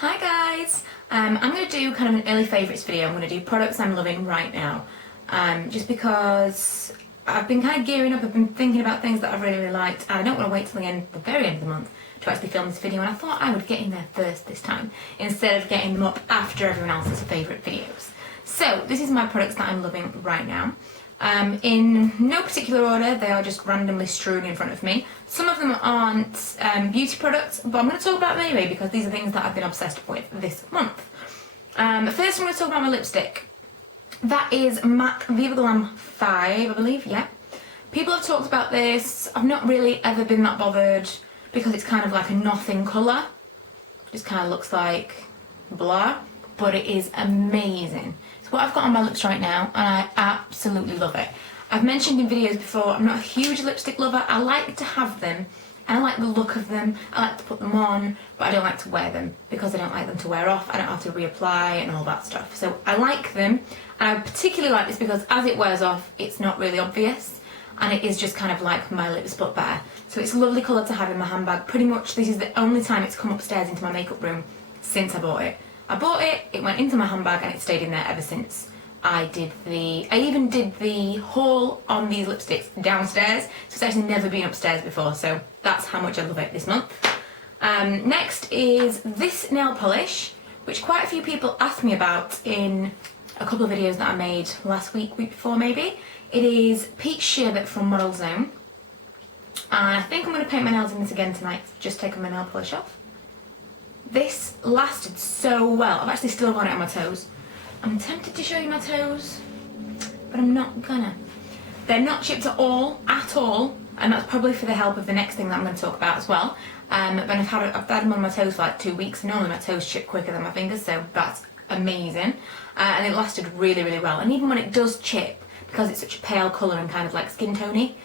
Hi guys! I'm going to do kind of an early favourites video. I'm going to do products I'm loving right now. Just because I've been kind of gearing up, I've been thinking about things that I've really liked, and I don't want to wait till the very end of the month to actually film this video, and I thought I would get in there first this time, instead of getting them up after everyone else's favourite videos. So this is my products that I'm loving right now. In no particular order, they are just randomly strewn in front of me. Some of them aren't beauty products, but I'm going to talk about them anyway because these are things that I've been obsessed with this month. First I'm going to talk about my lipstick. That is MAC Viva Glam 5, I believe, yeah. People have talked about this. I've not really ever been that bothered because it's kind of like a nothing colour. Just kind of looks like blah, but it is amazing. So what I've got on my lips right now, and I absolutely love it. I've mentioned in videos before, I'm not a huge lipstick lover. I like to have them, and I like the look of them. I like to put them on, but I don't like to wear them because I don't like them to wear off. I don't have to reapply and all that stuff. So I like them, and I particularly like this because as it wears off, it's not really obvious, and it is just kind of like my lips but better. So it's a lovely colour to have in my handbag. Pretty much this is the only time it's come upstairs into my makeup room since I bought it. I bought it, it went into my handbag, and it stayed in there ever since. I even did the haul on these lipsticks downstairs, so it's actually never been upstairs before, so that's how much I love it this month. Next is this nail polish, which quite a few people asked me about in a couple of videos that I made last week before maybe. It is Peach Sherbet from Model Zone. And I think I'm going to paint my nails in this again tonight, just taking my nail polish off. This lasted so well. I've actually still got it on my toes. I'm tempted to show you my toes, but I'm not gonna. They're not chipped at all, and that's probably for the help of the next thing that I'm going to talk about as well. But I've had them on my toes for like 2 weeks, and normally my toes chip quicker than my fingers, so that's amazing. And it lasted really, really well. And even when it does chip, because it's such a pale colour and kind of like skin tony,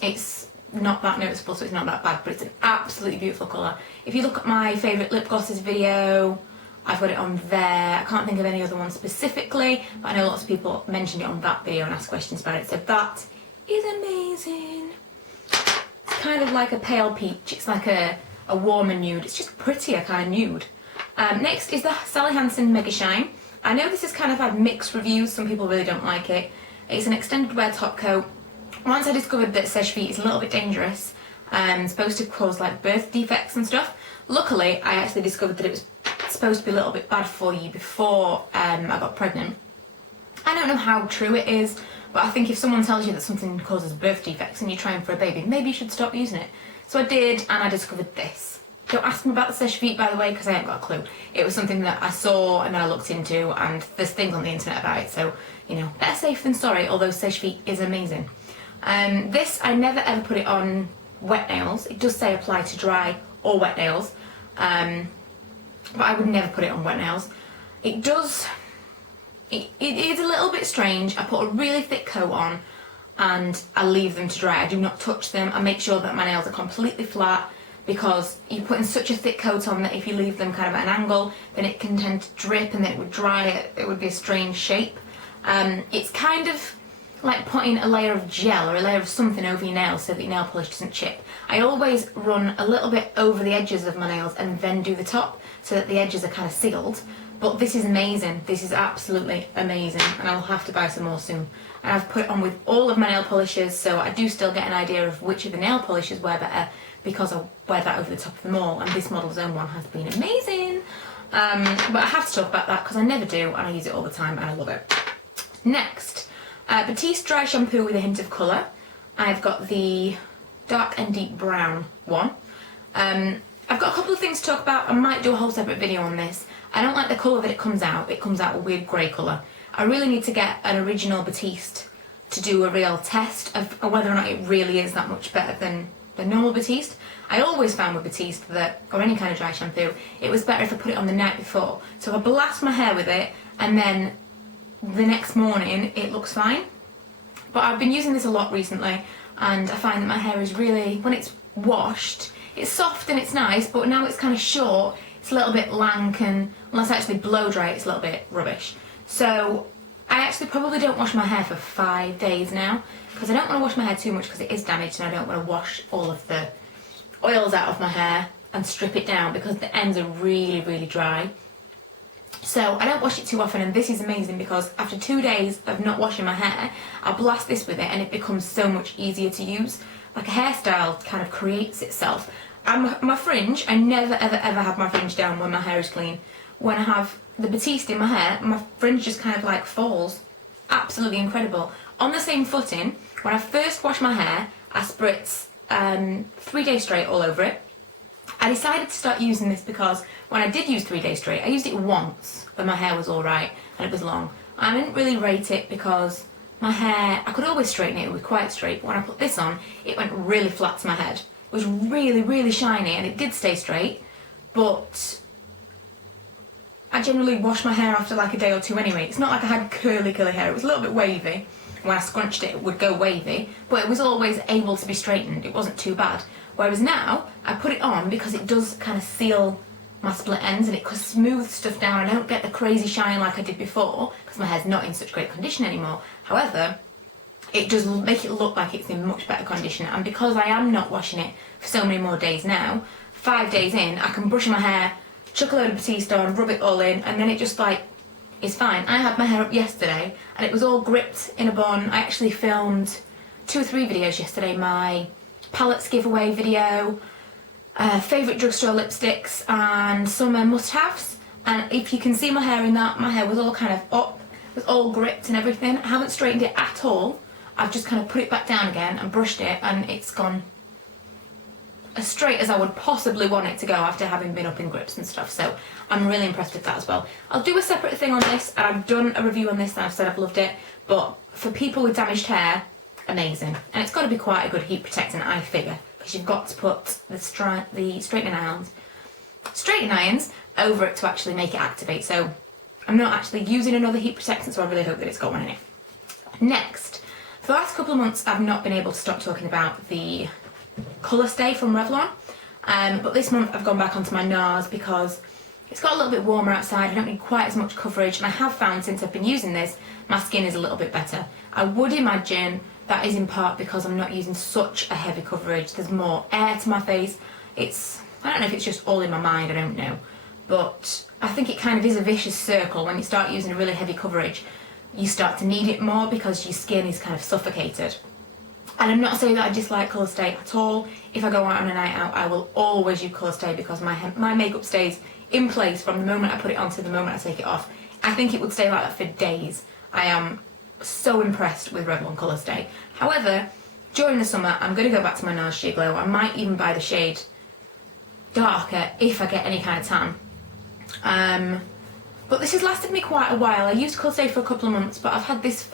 it's not that noticeable, so it's not that bad, but it's an absolutely beautiful colour. If you look at my favourite lip glosses video, I've got it on there. I can't think of any other one specifically, but I know lots of people mentioned it on that video and asked questions about it, so that is amazing. It's kind of like a pale peach. It's like a warmer nude. It's just prettier kind of nude. Next is the Sally Hansen Mega Shine. I know this has kind of had mixed reviews. Some people really don't like it. It's an extended wear top coat. Once I discovered that Sèche is a little bit dangerous, supposed to cause like birth defects and stuff. Luckily, I actually discovered that it was supposed to be a little bit bad for you before I got pregnant. I don't know how true it is, but I think if someone tells you that something causes birth defects and you're trying for a baby, maybe you should stop using it. So I did, and I discovered this. Don't ask me about the Sèche by the way, because I ain't got a clue. It was something that I saw and then I looked into, and there's things on the internet about it, so, you know, better safe than sorry, although Sèche is amazing. This, I never ever put it on wet nails. It does say apply to dry or wet nails, but I would never put it on wet nails. It is a little bit strange. I put a really thick coat on and I leave them to dry. I do not touch them. I make sure that my nails are completely flat because you're putting such a thick coat on that if you leave them kind of at an angle, then it can tend to drip and then it would dry. It would be a strange shape. It's kind of like putting a layer of gel or a layer of something over your nails so that your nail polish doesn't chip. I always run a little bit over the edges of my nails and then do the top so that the edges are kind of sealed. But this is amazing. This is absolutely amazing, and I'll have to buy some more soon. And I've put it on with all of my nail polishes, so I do still get an idea of which of the nail polishes wear better because I wear that over the top of them all, and this Model Zone one has been amazing. But I have to talk about that because I never do, and I use it all the time and I love it. Next, Battiste Dry Shampoo with a hint of colour. I've got the dark and deep brown one. I've got a couple of things to talk about. I might do a whole separate video on this. I don't like the colour that it comes out. It comes out a weird grey colour. I really need to get an original Battiste to do a real test of whether or not it really is that much better than the normal Battiste. I always found with Battiste that, or any kind of dry shampoo, it was better if I put it on the night before. So I blast my hair with it and then the next morning it looks fine. But I've been using this a lot recently and I find that my hair is really, when it's washed, it's soft and it's nice, but now it's kind of short, it's a little bit lank, and unless I actually blow dry it, it's a little bit rubbish. So I actually probably don't wash my hair for 5 days now because I don't want to wash my hair too much because it is damaged and I don't want to wash all of the oils out of my hair and strip it down because the ends are really, really dry. So I don't wash it too often, and this is amazing because after 2 days of not washing my hair, I'll blast this with it and it becomes so much easier to use. Like a hairstyle kind of creates itself. My fringe, I never ever ever have my fringe down when my hair is clean. When I have the Battiste in my hair, my fringe just kind of like falls. Absolutely incredible. On the same footing, when I first wash my hair, I spritz 3 days straight all over it. I decided to start using this because when I did use 3 days straight, I used it once when my hair was alright and it was long. I didn't really rate it because my hair, I could always straighten it, it was quite straight, but when I put this on, it went really flat to my head. It was really, really shiny and it did stay straight, but I generally wash my hair after like a day or two anyway. It's not like I had curly hair, it was a little bit wavy. When I scrunched it, it would go wavy, but it was always able to be straightened. It wasn't too bad. Whereas now, I put it on because it does kind of seal my split ends and it smooths stuff down. I don't get the crazy shine like I did before because my hair's not in such great condition anymore. However, it does make it look like it's in much better condition, and because I am not washing it for so many more days now, 5 days in, I can brush my hair, chuck a load of Battiste on, rub it all in, and then it just like is fine. I had my hair up yesterday and it was all gripped in a bun. I actually filmed 2 or 3 videos yesterday. My palettes giveaway video, favourite drugstore lipsticks and summer must-haves. And if you can see my hair in that, my hair was all kind of up, was all gripped and everything. I haven't straightened it at all. I've just kind of put it back down again and brushed it, and it's gone as straight as I would possibly want it to go after having been up in grips and stuff. So I'm really impressed with that as well. I'll do a separate thing on this, and I've done a review on this and I've said I've loved it, but for people with damaged hair, amazing. And it's got to be quite a good heat protectant, I figure, because you've got to put the straightening irons over it to actually make it activate. So I'm not actually using another heat protectant, so I really hope that it's got one in it. Next, for the last couple of months I've not been able to stop talking about the Colorstay from Revlon, but this month I've gone back onto my NARS because it's got a little bit warmer outside. I don't need quite as much coverage, and I have found since I've been using this, my skin is a little bit better. I would imagine that is in part because I'm not using such a heavy coverage. There's more air to my face. I don't know if it's just all in my mind, I don't know, but I think it kind of is a vicious circle. When you start using a really heavy coverage, you start to need it more because your skin is kind of suffocated. And I'm not saying that I dislike Colorstay at all. If I go out on a night out, I will always use Colorstay because my makeup stays in place from the moment I put it on to the moment I take it off. I think it would stay like that for days. I am so impressed with Revlon Colorstay. However, during the summer, I'm going to go back to my NARS Sheer Glow. I might even buy the shade darker if I get any kind of tan. But this has lasted me quite a while. I used Colorstay for a couple of months, but I've had this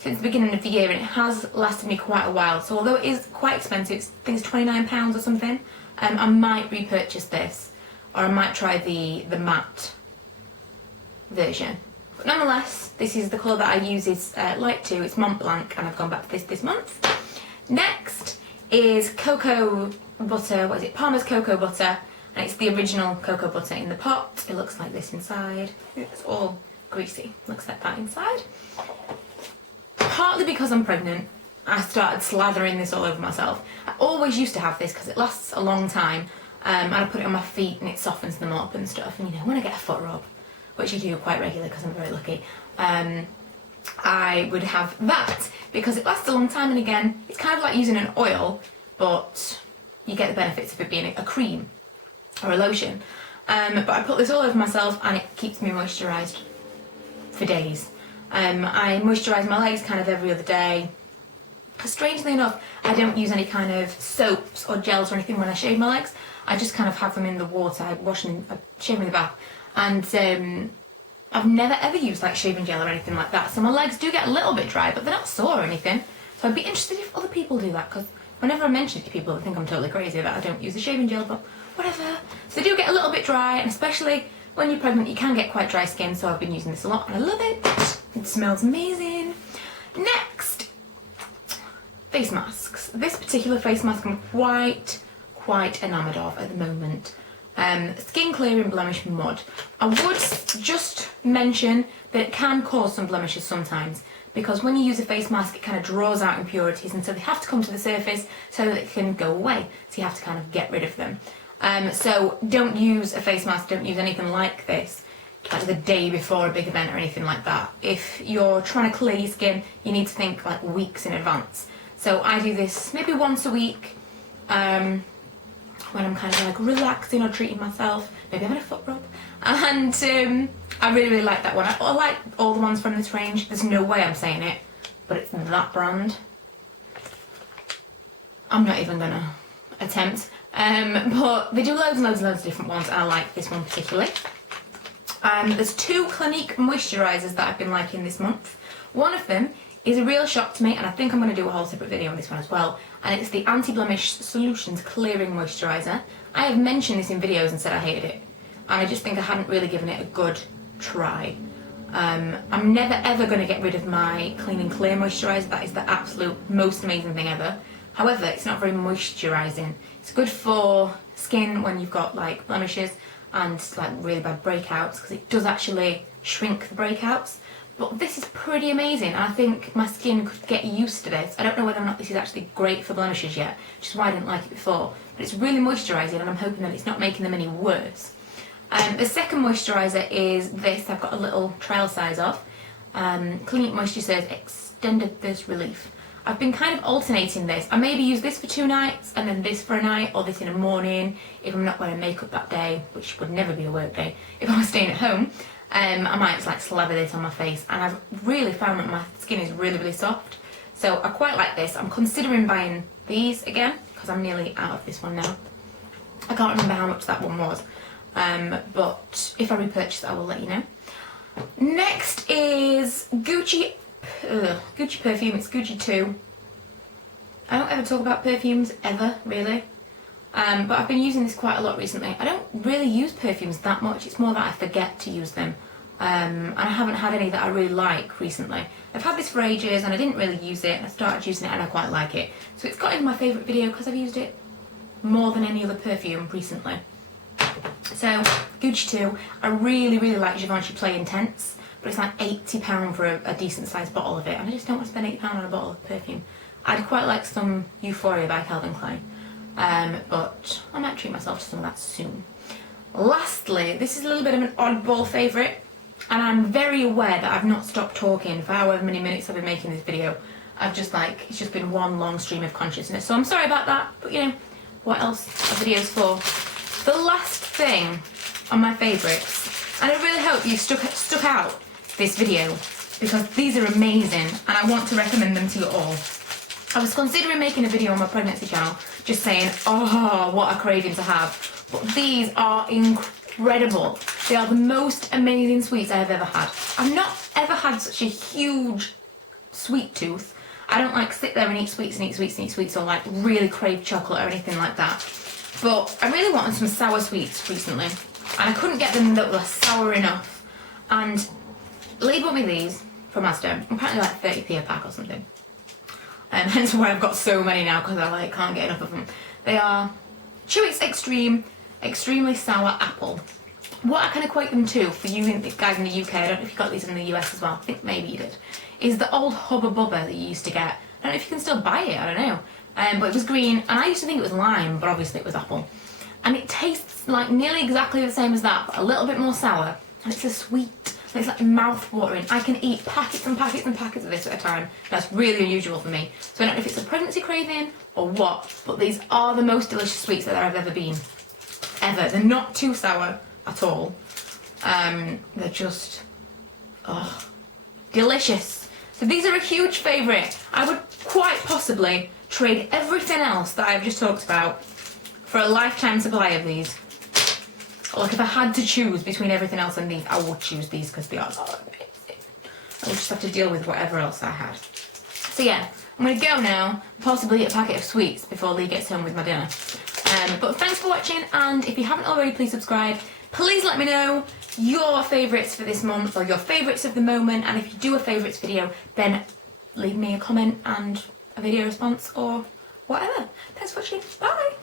since the beginning of the year, and it has lasted me quite a while. So although it is quite expensive, I think it's £29 or something, I might repurchase this, or I might try the matte version. But nonetheless, this is the colour that I use is Light 2, it's Mont Blanc, and I've gone back to this month. Next is cocoa butter, what is it, Palmer's cocoa butter, and it's the original cocoa butter in the pot. It looks like this inside. It's all greasy, looks like that inside. Partly because I'm pregnant, I started slathering this all over myself. I always used to have this because it lasts a long time, and I put it on my feet and it softens them up and stuff. And you know, when I get a foot rub, which I do quite regularly because I'm very lucky, I would have that because it lasts a long time, and again, it's kind of like using an oil, but you get the benefits of it being a cream or a lotion. But I put this all over myself and it keeps me moisturised for days. I moisturise my legs kind of every other day. Strangely enough, I don't use any kind of soaps or gels or anything when I shave my legs. I just kind of have them in the water. I shave them in the bath. And I've never ever used like shaving gel or anything like that. So my legs do get a little bit dry, but they're not sore or anything. So I'd be interested if other people do that, because whenever I mention it to people, they think I'm totally crazy that I don't use a shaving gel, but whatever. So they do get a little bit dry, and especially when you're pregnant, you can get quite dry skin, so I've been using this a lot, and I love it. It smells amazing. Next, face masks. This particular face mask I'm quite enamoured of at the moment. Skin Clearing Blemish Mud. I would just mention that it can cause some blemishes sometimes, because when you use a face mask, it kind of draws out impurities, and so they have to come to the surface so that it can go away. So you have to kind of get rid of them. So don't use a face mask, don't use anything like this like the day before a big event or anything like that. If you're trying to clear your skin, you need to think like weeks in advance. So I do this maybe once a week when I'm kind of like relaxing or treating myself, maybe having a foot rub. And I really, really like that one. I like all the ones from this range. There's no way I'm saying it, but it's that brand. I'm not even gonna attempt. But they do loads and loads and loads of different ones, and I like this one particularly. There's 2 Clinique moisturisers that I've been liking this month. One of them is a real shock to me, and I think I'm going to do a whole separate video on this one as well, and it's the Anti-Blemish Solutions Clearing Moisturiser. I have mentioned this in videos and said I hated it, and I just think I hadn't really given it a good try. I'm never ever going to get rid of my Clean and Clear moisturiser. That is the absolute most amazing thing ever. However, it's not very moisturising. It's good for skin when you've got like blemishes and like really bad breakouts, because it does actually shrink the breakouts. But this is pretty amazing. I think my skin could get used to this. I don't know whether or not this is actually great for blemishes yet, which is why I didn't like it before. But it's really moisturising, and I'm hoping that it's not making them any worse. The second moisturiser is this. I've got a little trial size of Clinique Moisture Surge Extended Thirst Relief. I've been kind of alternating this. I maybe use this for 2 nights and then this for a night, or this in the morning if I'm not wearing makeup that day, which would never be a work day. If I was staying at home, I might just like slather this on my face, and I've really found that my skin is really, really soft. So I quite like this. I'm considering buying these again because I'm nearly out of this one now. I can't remember how much that one was, but if I repurchase it, I will let you know. Next is Gucci perfume. It's Gucci 2. I don't ever talk about perfumes ever, really, but I've been using this quite a lot recently. I don't really use perfumes that much. It's more that I forget to use them, and I haven't had any that I really like recently. I've had this for ages and I didn't really use it. I started using it and I quite like it, so it's got into my favourite video because I've used it more than any other perfume recently. So Gucci 2. I really, really like Givenchy Play Intense, but it's like £80 for a decent sized bottle of it, and I just don't want to spend £80 on a bottle of perfume. I'd quite like some Euphoria by Calvin Klein, but I might treat myself to some of that soon. Lastly, this is a little bit of an oddball favourite, and I'm very aware that I've not stopped talking for however many minutes I've been making this video. It's just been one long stream of consciousness, so I'm sorry about that, but you know, what else are videos for? The last thing on my favourites, and I really hope you stuck out this video, because these are amazing and I want to recommend them to you all. I was considering making a video on my pregnancy channel just saying, oh, what a craving to have, but these are incredible. They are the most amazing sweets I have ever had. I've not ever had such a huge sweet tooth. I don't like sit there and eat sweets and eat sweets and eat sweets, or like really crave chocolate or anything like that. But I really wanted some sour sweets recently, and I couldn't get them that were sour enough. And Lee bought me these from Asda, apparently like 30p a pack or something. And hence why I've got so many now, because I like can't get enough of them. They are Chewix Extreme, Extremely Sour Apple. What I can equate them to, for you guys in the UK, I don't know if you got these in the US as well, I think maybe you did, is the old Hubba Bubba that you used to get. I don't know if you can still buy it, I don't know. But it was green, and I used to think it was lime, but obviously it was apple. And it tastes like nearly exactly the same as that, but a little bit more sour, and it's a sweet. It's like mouth-watering. I can eat packets and packets and packets of this at a time. That's really unusual for me. So I don't know if it's a pregnancy craving or what, but these are the most delicious sweets that there have ever been. Ever. They're not too sour at all. They're just, oh, delicious. So these are a huge favourite. I would quite possibly trade everything else that I've just talked about for a lifetime supply of these. Like if I had to choose between everything else and these, I would choose these because they are so amazing. I would just have to deal with whatever else I had. So yeah, I'm going to go now, possibly eat a packet of sweets before Lee gets home with my dinner. But thanks for watching, and if you haven't already, please subscribe. Please let me know your favourites for this month, or your favourites of the moment, and if you do a favourites video, then leave me a comment and a video response or whatever. Thanks for watching, bye!